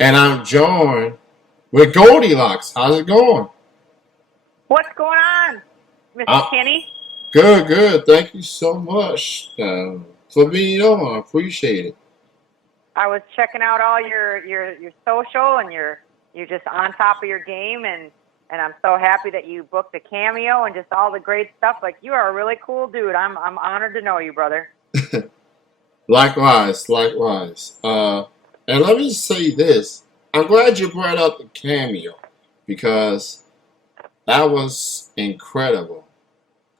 And I'm joined with Goldy Locks. How's it going? What's going on, Mr. I'm Kenny? good, good. Thank you so much for being on. I appreciate it. I was checking out all your social and you're just on top of your game and I'm so happy that you booked a cameo and just all the great stuff. Like you are a really cool dude. I'm honored to know you, brother. Likewise, likewise. And let me say this. I'm glad you brought up the cameo because that was incredible.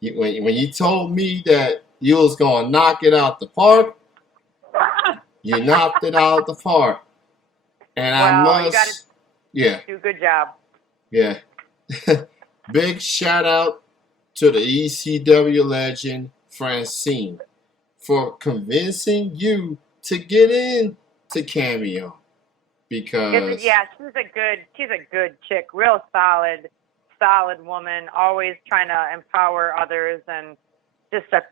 When you told me that you was going to knock it out the park, you knocked it out the park. And I Well, you got to must, yeah, do a good job. yeah. Big shout out to the ECW legend Francine for convincing you to get in to Cameo because Yeah, she's a good chick, real solid woman, always trying to empower others and just that's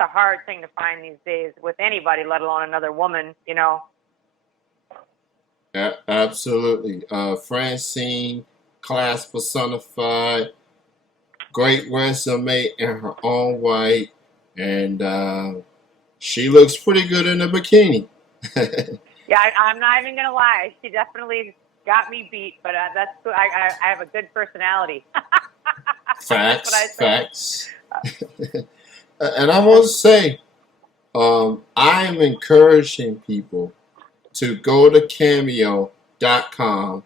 a hard thing to find these days with anybody, let alone another woman. absolutely Francine, class personified, great resume in her own right, and she looks pretty good in a bikini. Yeah, I'm not even gonna lie. She definitely got me beat, but that's I have a good personality. That's what I Facts, say. facts. And I want to say, I am encouraging people to go to cameo.com,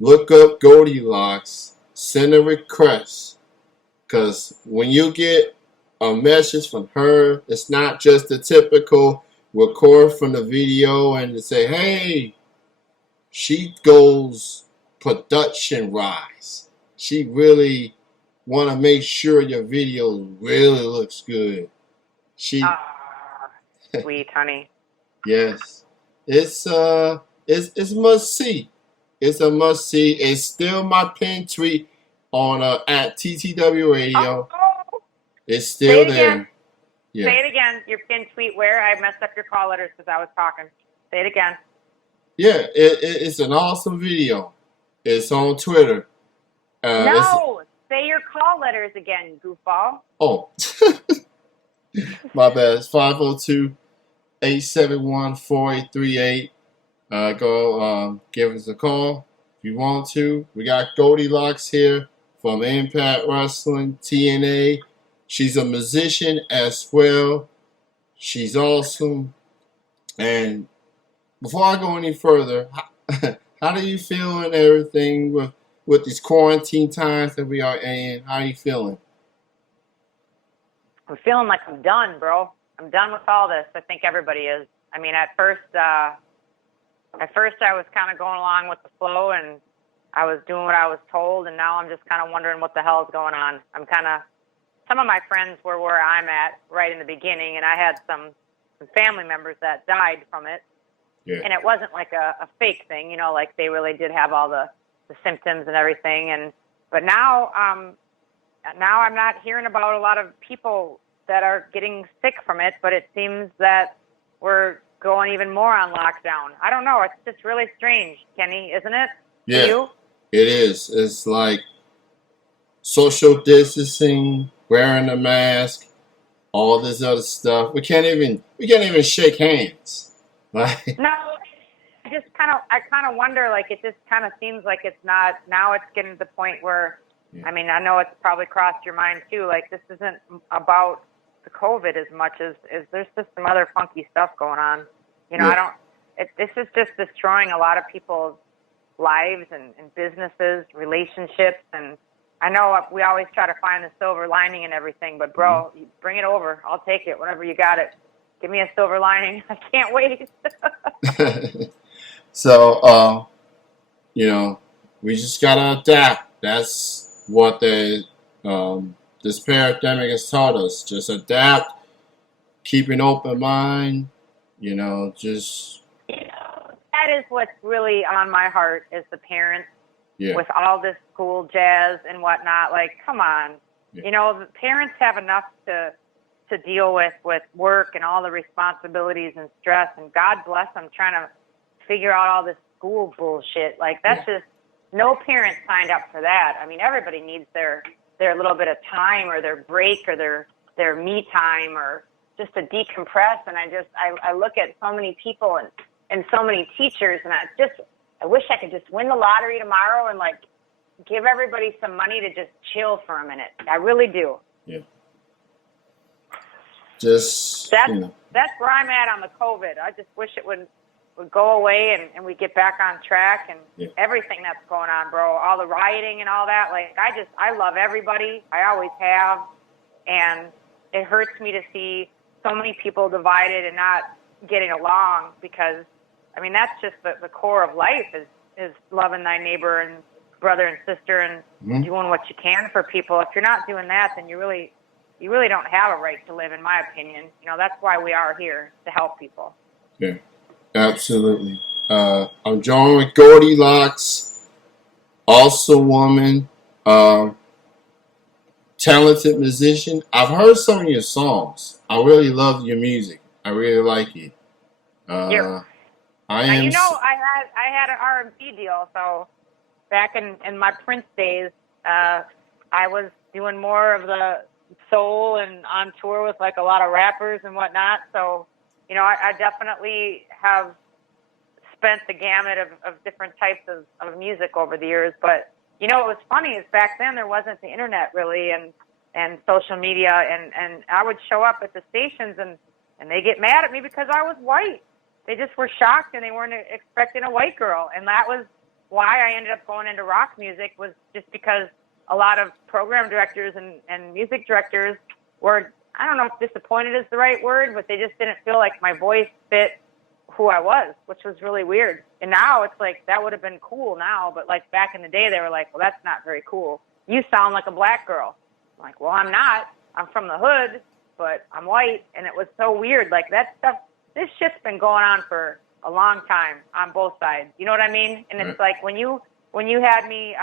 look up Goldilocks, send a request. Because when you get a message from her, it's not just the typical record from the video and to say, hey, she goes production rise. She really want to make sure your video really looks good. She, Ah, sweet honey. yes, it's it's must see. It's a must see. It's still my pin tweet on at TTW Radio. Oh, It's say still it again. there. Yeah, Say it again. Your pin tweet where I messed up your call letters because I was talking. Say it again. yeah. It's an awesome video. It's on Twitter. It's No, say your call letters again, goofball. oh, my bad. It's 502-871-4838. Go give us a call if you want to. We got Goldilocks here from Impact Wrestling TNA. She's a musician as well. She's awesome. And before I go any further, how do you feel and everything with these quarantine times that we are in? How are you feeling? I'm feeling like I'm done, bro. I'm done with all this. I think everybody is. I mean, at first I was kind of going along with the flow and I was doing what I was told, and now I'm just kind of wondering what the hell is going on. Some of my friends were where I'm at right in the beginning, and I had some family members that died from it, Yeah. and it wasn't like a fake thing, like they really did have all the symptoms and everything. But now I'm not hearing about a lot of people that are getting sick from it, but it seems that we're going even more on lockdown. I don't know. It's just really strange, Kenny, isn't it? To Yeah, you? it is. It's like social distancing, wearing a mask, all this other stuff. We can't even shake hands. Like No, I kind of wonder. Like it just kind of seems like it's not. Now it's getting to the point where, yeah. I mean, I know it's probably crossed your mind too. Like this isn't about the COVID as much as there's just some other funky stuff going on. Yeah. I don't. This is just destroying a lot of people's lives and businesses, relationships, and I know we always try to find the silver lining and everything, but bro, you bring it over. I'll take it whenever you got it. Give me a silver lining. I can't wait. So you know, we just gotta adapt. That's what this pandemic has taught us. Just adapt, keep an open mind. Just That is what's really on my heart is the parents yeah, with all this school jazz and whatnot. Like, come on. yeah, The parents have enough to deal with work and all the responsibilities and stress, and God bless them trying to figure out all this school bullshit. Like, that's just, no parent signed up for that. I mean, everybody needs their little bit of time or their break or their me time or just to decompress. And I look at so many people and so many teachers, and I wish I could just win the lottery tomorrow and, like, give everybody some money to just chill for a minute. I really do. Yeah. Just, that's where I'm at on the COVID. I just wish it would go away and we get back on track and everything that's going on, bro. All the rioting and all that. Like, I love everybody. I always have. And it hurts me to see so many people divided and not getting along, because, I mean, that's just the core of life is loving thy neighbor and brother and sister and doing what you can for people. If you're not doing that, then you really don't have a right to live, in my opinion. You know, that's why we are here, to help people. Yeah, absolutely. I'm joined with Goldy Locks, also woman, talented musician. I've heard some of your songs. I really love your music. I really like it. I had an R&B deal, so back in my Prince days, I was doing more of the soul and on tour with, like, a lot of rappers and whatnot. So, you know, I definitely have spent the gamut of different types of music over the years. But, you know, what was funny is back then there wasn't the internet really and social media, and I would show up at the stations and they get mad at me because I was white. They just were shocked, and they weren't expecting a white girl. And that was why I ended up going into rock music, was just because a lot of program directors and music directors were, I don't know if disappointed is the right word, but they just didn't feel like my voice fit who I was, which was really weird. And now it's like, that would have been cool now, but, like, back in the day, they were like, well, that's not very cool. You sound like a black girl. I'm like, well, I'm not. I'm from the hood, but I'm white. And it was so weird. Like, that stuff, this shit's been going on for a long time on both sides. You know what I mean? And it's like, when you had me,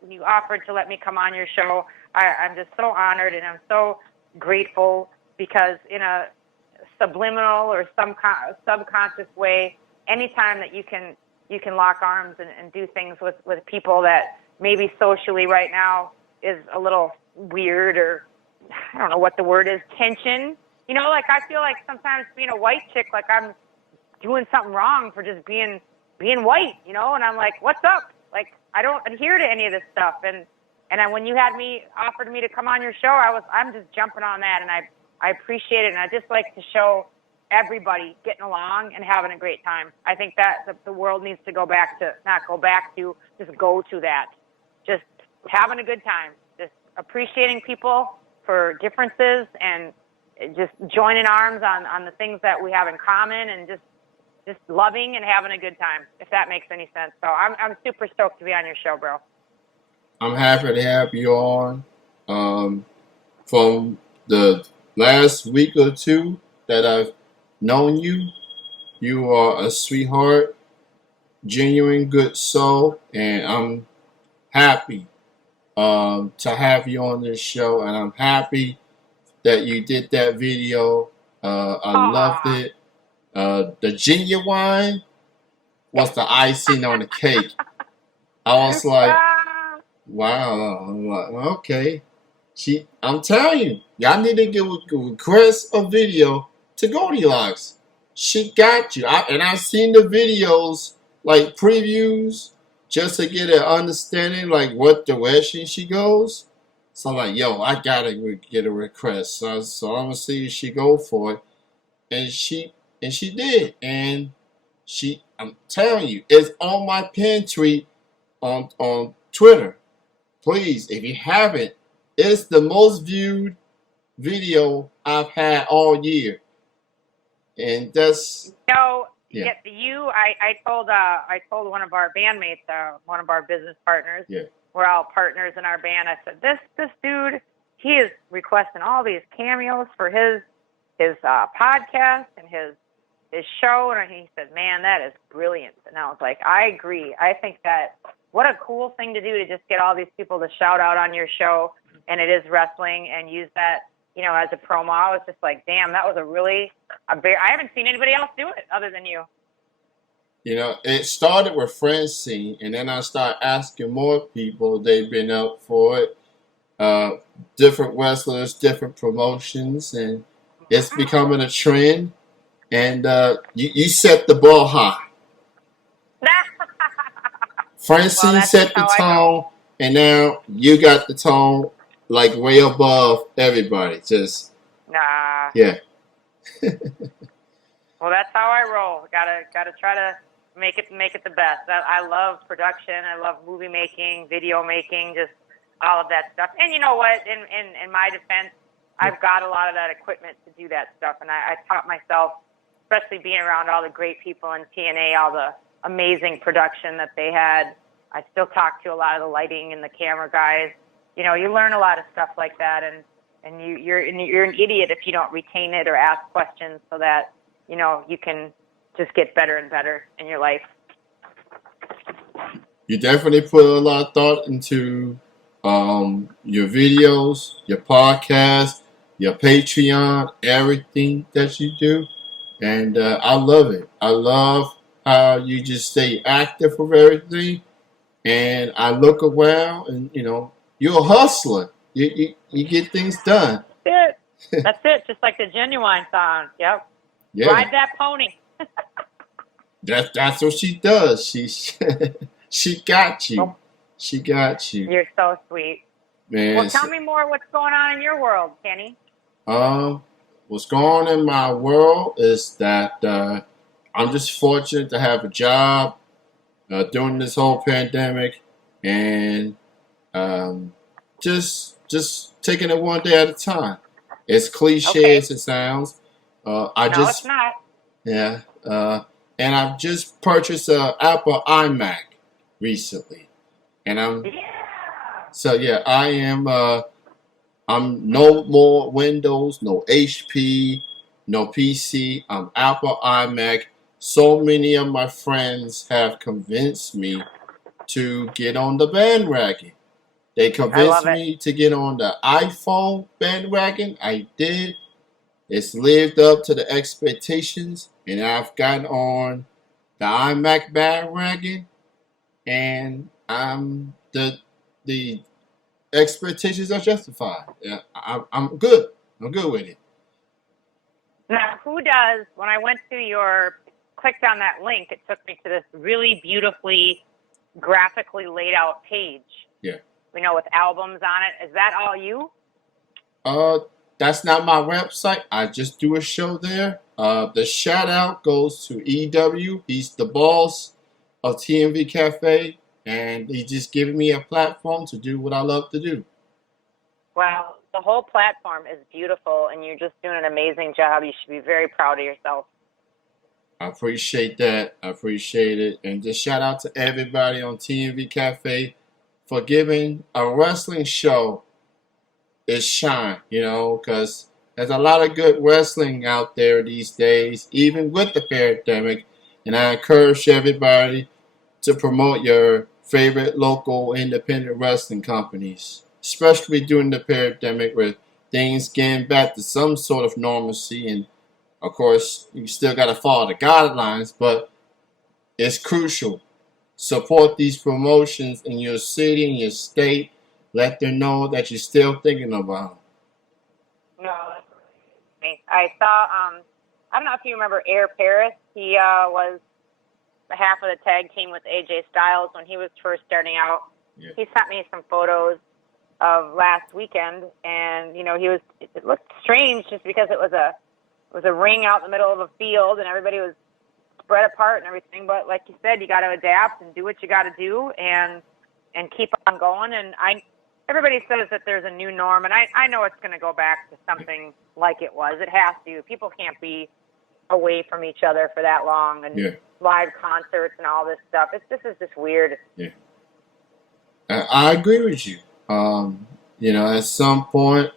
when you offered to let me come on your show, I'm just so honored, and I'm so grateful, because in a subliminal or some subconscious way, anytime that you can lock arms and do things with people that maybe socially right now is a little weird, or I don't know what the word is, tension. You know, like, I feel like sometimes being a white chick, like, I'm doing something wrong for just being white, you know? And I'm like, what's up? Like, I don't adhere to any of this stuff. And when you offered me to come on your show, I'm just jumping on that, and I appreciate it. And I just like to show everybody getting along and having a great time. I think that the world needs to just go to that. Just having a good time. Just appreciating people for differences, and just joining arms on the things that we have in common, and just loving and having a good time, if that makes any sense. So I'm super stoked to be on your show, bro. I'm happy to have you on. From the last week or two that I've known you, you are a sweetheart, genuine good soul, and I'm happy to have you on this show, and I'm happy that you did that video. I loved it. The genuine was the icing on the cake. I was like, wow. I'm like, okay. I'm telling you, y'all need to request a video to Goldy Locks. She got you. I've seen the videos, like previews, just to get an understanding, like what direction she goes. So I'm like, yo, I gotta get a request. So I'm gonna see if she go for it, and she did, and I'm telling you, it's on my pin tweet on Twitter. Please, if you haven't, it's the most viewed video I've had all year, and that's I told one of our bandmates, one of our business partners. Yeah. We're all partners in our band. I said, this dude, he is requesting all these cameos for his podcast and his show, and he said, man, that is brilliant. And I was like, I agree. I think that what a cool thing to do, to just get all these people to shout out on your show, and it is wrestling, and use that, you know, as a promo. I was just like, damn, that was I haven't seen anybody else do it other than you. You know, it started with Francine, and then I started asking more people. They've been up for it. Uh, Different wrestlers, different promotions, and it's becoming a trend. And you set the ball high. Well, Francine that's just set the how I roll. tone, and now you got the tone like way above everybody. Just Nah. yeah, Well, that's how I roll. Gotta try to make it the best. I love production. I love movie making, video making, just all of that stuff. And you know what? In my defense, I've got a lot of that equipment to do that stuff. And I taught myself, especially being around all the great people in TNA, all the amazing production that they had. I still talk to a lot of the lighting and the camera guys. You know, you learn a lot of stuff like that, and you're an idiot if you don't retain it or ask questions so that, you know, you can just get better and better in your life. you definitely put a lot of thought into your videos, your podcast, your Patreon, everything that you do, and I love it. I love how you just stay active with everything. And I look around, and you know, you're a hustler. You get things done. That's it. That's it. Just like the Genuine song. Yep. Yeah, Ride that pony. that's what she does. She got you. She got you, You're so sweet. man. Well, tell me more. What's going on in your world, Kenny? What's going on in my world is that I'm just fortunate to have a job during this whole pandemic, and just taking it one day at a time. As cliche Okay. as it sounds, No, it's not. yeah, and I've just purchased a Apple iMac recently, and Yeah. I am I'm no more Windows, no HP, no PC. I'm Apple iMac. So many of my friends have convinced me to get on the bandwagon. They I convinced love it. me to get on the iPhone bandwagon. I did. It's lived up to the expectations, and I've gotten on the iMac bandwagon, and the expectations are justified. Yeah, I'm good. I'm good with it. Now, who does, when I went to clicked on that link, it took me to this really beautifully graphically laid out page. Yeah. You know, with albums on it. Is that all you? That's not my website. I just do a show there. The shout out goes to EW. He's the boss of TMV Cafe, and he's just giving me a platform to do what I love to do. Well, the whole platform is beautiful, and you're just doing an amazing job. You should be very proud of yourself. I appreciate that. I appreciate it. And just shout out to everybody on TMV Cafe for giving a wrestling show its shine, you know, because there's a lot of good wrestling out there these days, even with the pandemic. And I encourage everybody to promote your favorite local independent wrestling companies, especially during the pandemic where things getting back to some sort of normalcy. And of course, you still got to follow the guidelines, but it's crucial. Support these promotions in your city, in your state. Let them know that you're still thinking about them. No, that's me. I saw, I don't know if you remember Air Paris. He was half of the tag team with AJ Styles when he was first starting out. Yeah. He sent me some photos of last weekend, and, you know, it looked strange just because it was a ring out in the middle of a field, and everybody was spread apart and everything. But like you said, you got to adapt and do what you got to do, and keep on going. And everybody says that there's a new norm, and I know it's going to go back to something like it was. It has to. People can't be away from each other for that long, and live concerts and all this stuff. This is just weird. Yeah, I agree with you. You know, at some point,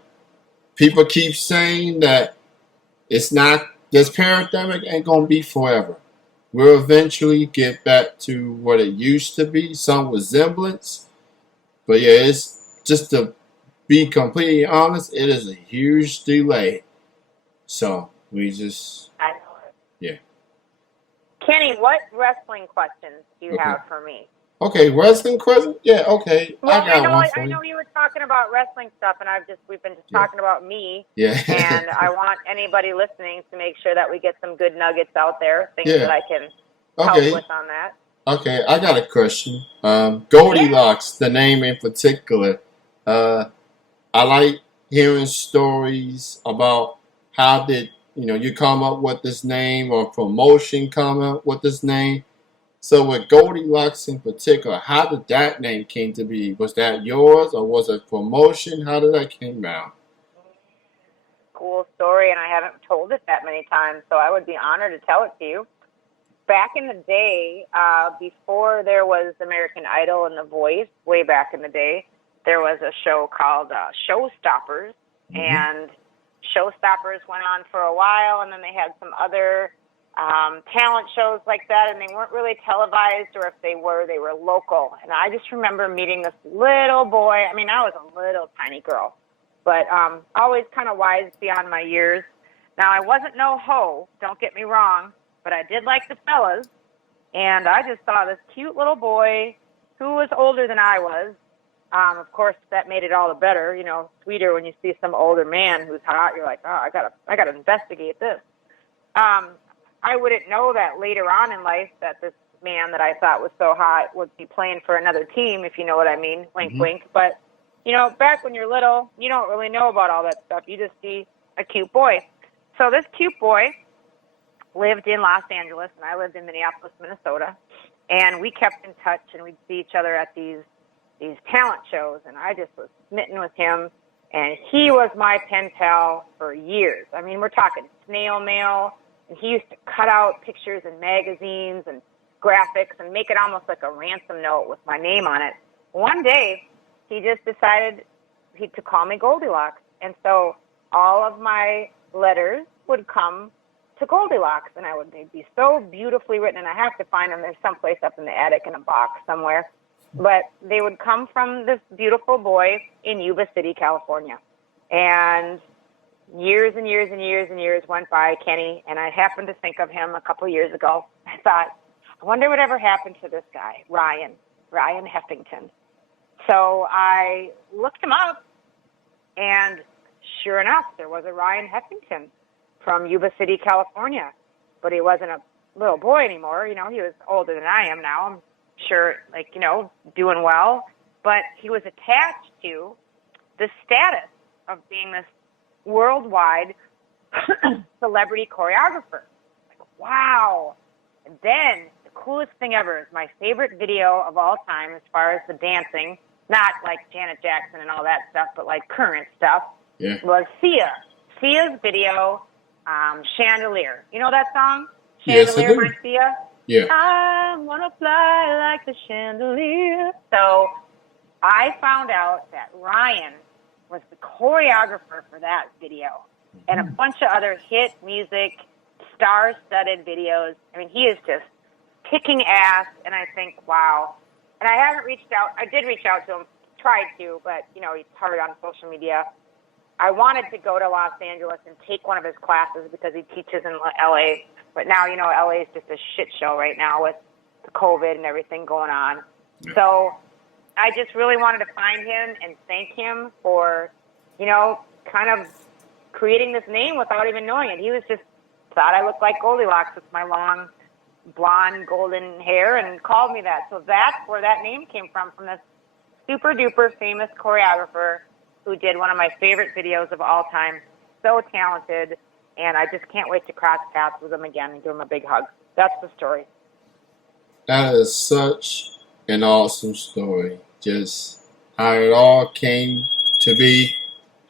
people keep saying that it's not, this pandemic ain't going to be forever. We'll eventually get back to what it used to be, some resemblance. But yeah, it's just to be completely honest, it is a huge delay. So we just, I know it. yeah. Kenny, what wrestling questions do you Okay. have for me? Okay, wrestling question? Yeah, okay. Well, I got one for I you. know you were talking about wrestling stuff, and we've been just Yeah. talking about me. Yeah. And I want anybody listening to make sure that we get some good nuggets out there, things Yeah. that I can help Okay. with on that. Okay, I got a question. Goldy Locks, the name in particular. I like hearing stories about how did you come up with this name or promotion come up with this name. So with Goldilocks in particular, how did that name came to be? Was that yours or was it promotion? How did that came out? Cool story, and I haven't told it that many times, so I would be honored to tell it to you. Back in the day, before there was American Idol and The Voice, way back in the day, there was a show called Showstoppers, and Showstoppers went on for a while, and then they had some other talent shows like that, and they weren't really televised, or if they were local. And I just remember meeting this little boy. I mean, I was a little tiny girl, but always kind of wise beyond my years. Now, I wasn't no hoe, don't get me wrong, but I did like the fellas, and I just saw this cute little boy who was older than I was. Of course, that made it all the better, sweeter when you see some older man who's hot. You're like, oh, I gotta investigate this. I wouldn't know that later on in life that this man that I thought was so hot would be playing for another team, if you know what I mean. Wink, wink. But, back when you're little, you don't really know about all that stuff. You just see a cute boy. So this cute boy lived in Los Angeles, and I lived in Minneapolis, Minnesota. And we kept in touch, and we'd see each other at these talent shows. And I just was smitten with him. And he was my pen pal for years. I mean, we're talking snail mail. And he used to cut out pictures in magazines and graphics and make it almost like a ransom note with my name on it. One day, he just decided to call me Goldilocks. And so all of my letters would come to Goldilocks, and they'd be so beautifully written, and I have to find them. There's someplace up in the attic in a box somewhere. But they would come from this beautiful boy in Yuba City, California. And years and years and years and years went by, Kenny, and I happened to think of him a couple years ago. I thought, I wonder whatever happened to this guy, Ryan Heffington. So I looked him up, and sure enough, there was a Ryan Heffington from Yuba City, California. But he wasn't a little boy anymore. He was older than I am now. I'm sure, doing well. But he was attached to the status of being this worldwide celebrity choreographer. Like, wow. And then the coolest thing ever is my favorite video of all time as far as the dancing, not like Janet Jackson and all that stuff, but like current stuff, was Sia's video, Chandelier. You know that song? Chandelier, yes, I do. by Sia? Yeah. I want to fly like a chandelier. So I found out that Ryan was the choreographer for that video and a bunch of other hit music, star-studded videos. I mean, he is just kicking ass, and I think, wow. And I haven't reached out. I did reach out to him, tried to, but, he's hard on social media. I wanted to go to Los Angeles and take one of his classes because he teaches in L.A., but now, L.A. is just a shit show right now with the COVID and everything going on. Yeah. So I just really wanted to find him and thank him for, kind of creating this name without even knowing it. He was just thought I looked like Goldilocks with my long, blonde, golden hair and called me that. So that's where that name came from this super duper famous choreographer who did one of my favorite videos of all time. So talented. And I just can't wait to cross paths with him again and give him a big hug. That's the story. That is such an awesome story. Just how it all came to be,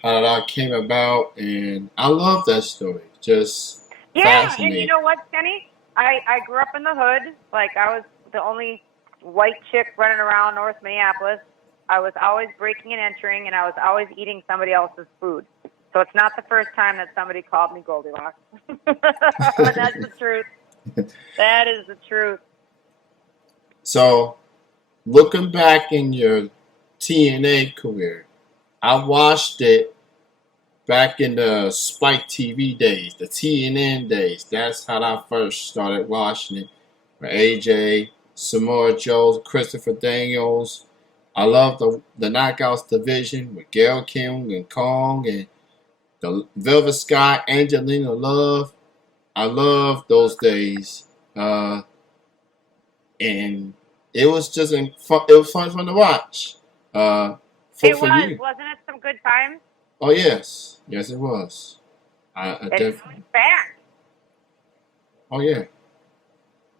how it all came about, and I love that story. Just fascinating. And you know what, Kenny? I grew up in the hood. Like, I was the only white chick running around North Minneapolis. I was always breaking and entering, and I was always eating somebody else's food. So it's not the first time that somebody called me Goldilocks. But that's the truth. That is the truth. So, looking back in your TNA career, I watched it back in the Spike TV days, the TNN days. That's how I first started watching it. AJ, Samoa Joe, Christopher Daniels. I love the Knockouts division with Gail Kim and Kong and the Velvet Sky, Angelina Love. I love those days. And it was just fun. It was fun to watch. For you. Wasn't it some good times? Oh yes, yes it was. I It's definitely. back. Oh yeah.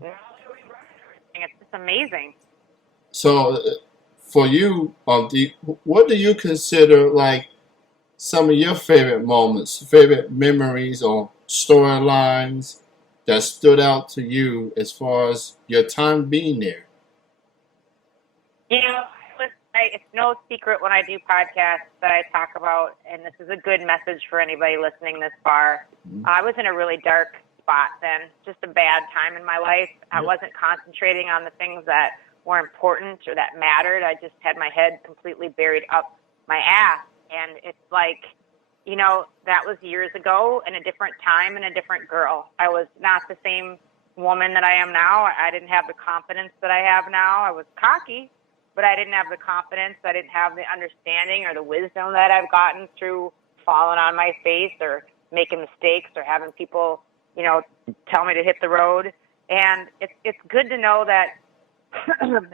It's just amazing. So for you, what do you consider like some of your favorite moments, favorite memories, or storylines that stood out to you as far as your time being there? You know, it's no secret when I do podcasts that I talk about, and this is a good message for anybody listening this far. Mm-hmm. I was in a really dark spot then, just a bad time in my life. I wasn't concentrating on the things that were important or that mattered. I just had my head completely buried up my ass. And it's like, you know, that was years ago in a different time and a different girl. I was not the same woman that I am now. I didn't have the confidence that I have now. I was cocky, but I didn't have the confidence. I didn't have the understanding or the wisdom that I've gotten through falling on my face or making mistakes or having people, you know, tell me to hit the road. And it's good to know that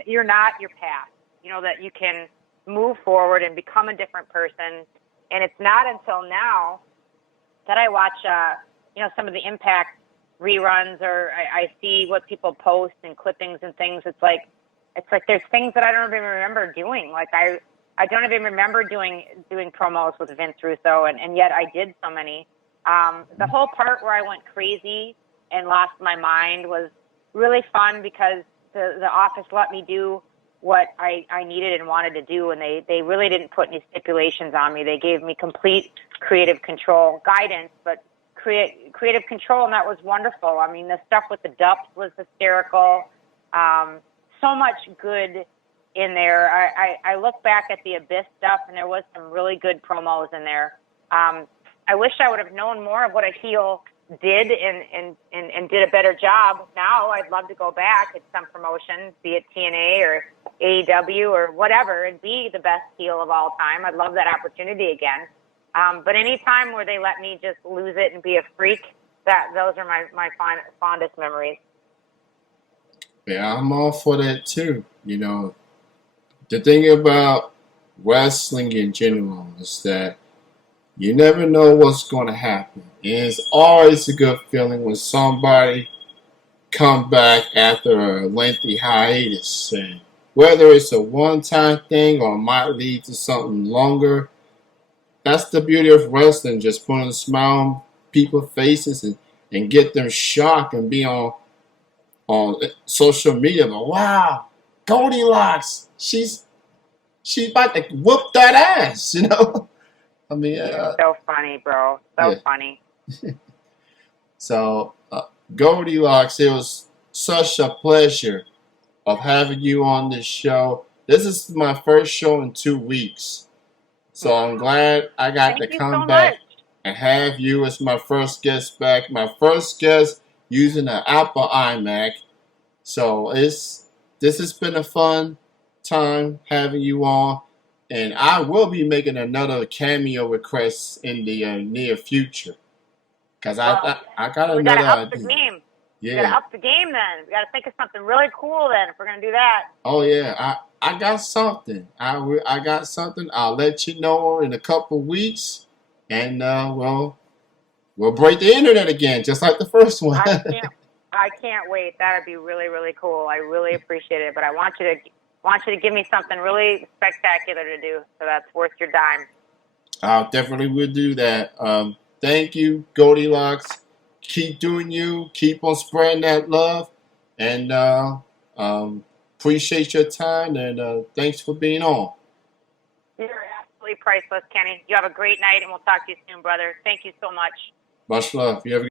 you're not your past, you know, that you can move forward and become a different person. And it's not until now that I watch, you know, some of the Impact reruns, or I see what people post and clippings and things. It's like there's things that I don't even remember doing. Like I don't even remember doing promos with Vince Russo, and yet I did so many. The whole part where I went crazy and lost my mind was really fun because the office let me do what I needed and wanted to do, and they really didn't put any stipulations on me. They gave me complete creative control, guidance, but creative control, and that was wonderful. I mean, the stuff with the Dups was hysterical. So much good in there. I look back at the Abyss stuff, and there was some really good promos in there. I wish I would have known more of what a heel did and did a better job. Now I'd love to go back at some promotion, be it TNA or AEW or whatever, and be the best heel of all time. I'd love that opportunity again. But any time where they let me just lose it and be a freak, those are my fondest memories. Yeah, I'm all for that too. You know, the thing about wrestling in general is that you never know what's going to happen. And it's always a good feeling when somebody come back after a lengthy hiatus. And whether it's a one-time thing or might lead to something longer, that's the beauty of wrestling, just putting a smile on people's faces and get them shocked and be on social media. But wow, Goldy Locks, she's about to whoop that ass, you know? I mean, so funny, bro. So funny. So, Goldy Locks, it was such a pleasure of having you on this show. This is my first show in 2 weeks. So I'm glad I got to come back and have you as my first guest back. My first guest using an Apple iMac. So this has been a fun time having you on. And I will be making another cameo request in the near future. Because I got another idea. We got to up the game. Yeah. We got to up the game then. We got to think of something really cool then if we're going to do that. Oh, yeah. I got something. I got something. I'll let you know in a couple weeks. And, we'll break the internet again, just like the first one. I can't wait. That would be really, really cool. I really appreciate it. But I want you to give me something really spectacular to do, so that's worth your dime. I'll definitely will do that. Thank you, Goldy Locks. Keep doing you. Keep on spreading that love. And appreciate your time. And thanks for being on. You're absolutely priceless, Kenny. You have a great night, and we'll talk to you soon, brother. Thank you so much. Much love. You have a